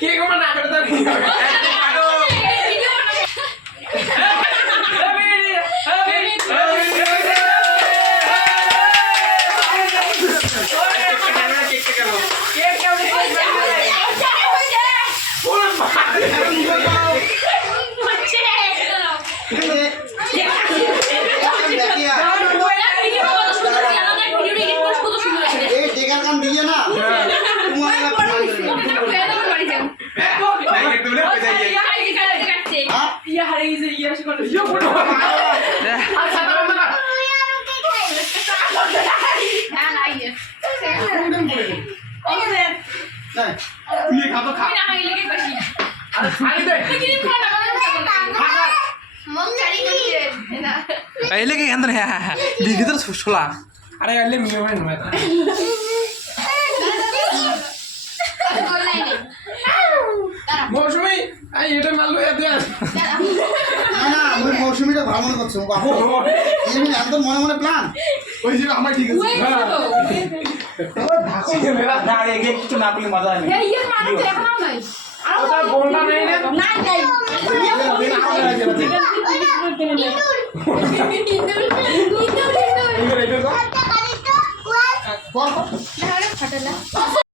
কে কমা না করে তার Ini kayak enter ya, di gitu terus sulam. अरे अल्ले मिले हुए हैं ना मौसमी आई ये तो मालूम है यार না আমি মৌসুমীটা ভালো মনে করছি বাবু এই আমি একদম মনে মনে প্ল্যান ওই যে আমার ঠিক আছে না আরে এগে কিছু না করলে মজা নেই এই এর মানে তো এখন নাই ওটা বলনা নেই না নাই নাই ইন্দুর